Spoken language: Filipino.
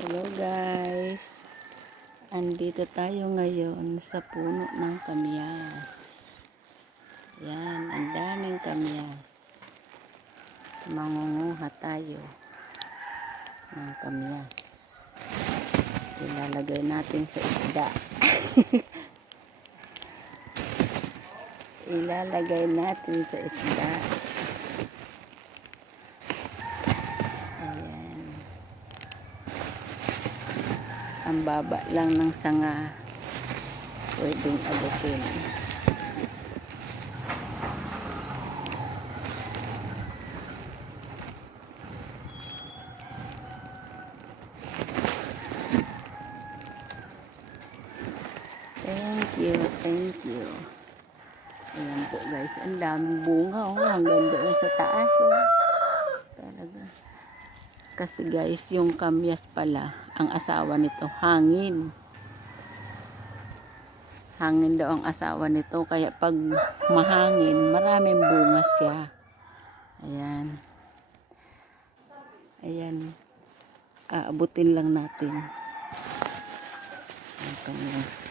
Hello guys, andito tayo ngayon sa puno ng kamyas. Yan, ang daming kamyas. Mangunguha tayo ng kamyas. Ilalagay natin sa isda. Ilalagay natin sa isda. Ang baba lang ng sanga, pwedeng abutin. Thank you, thank you. Ayan po guys, ang daming bunga hanggang doon sa taas. Talaga. Kasi guys, yung kamyas pala, ang asawa nito, hangin. Hangin daw ang asawa nito, kaya pag mahangin, maraming bunga siya. Ayan. Ayan. Aabutin lang natin. Ang kamyas.